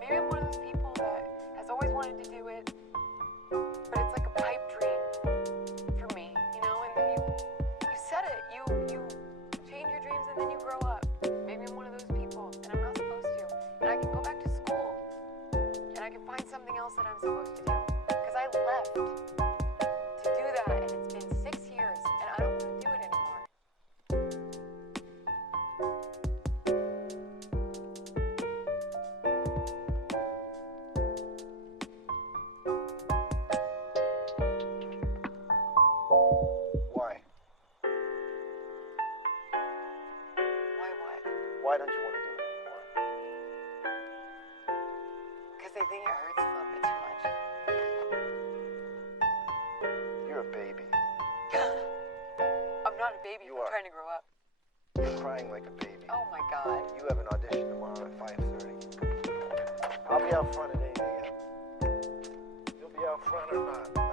Maybe I'm one of those people that has always wanted to do it, but it's like a pipe dream for me, you know, and then you set it, you change your dreams and then you grow up. Maybe I'm one of those people and I'm not supposed to. And I can go back to school and I can find something else that I'm supposed to do. Because I left to do that and it's been 6 years and I don't want to do it anymore. Why? Why what? Why don't you want to do it anymore? Because they think it hurts a little bit too much. You're a baby. I'm not a baby. You I'm are. trying to grow up. You're crying like a baby. Oh my God. You have an audition tomorrow at 5:30. I'll be out front at 8 a.m. You'll be out front or not?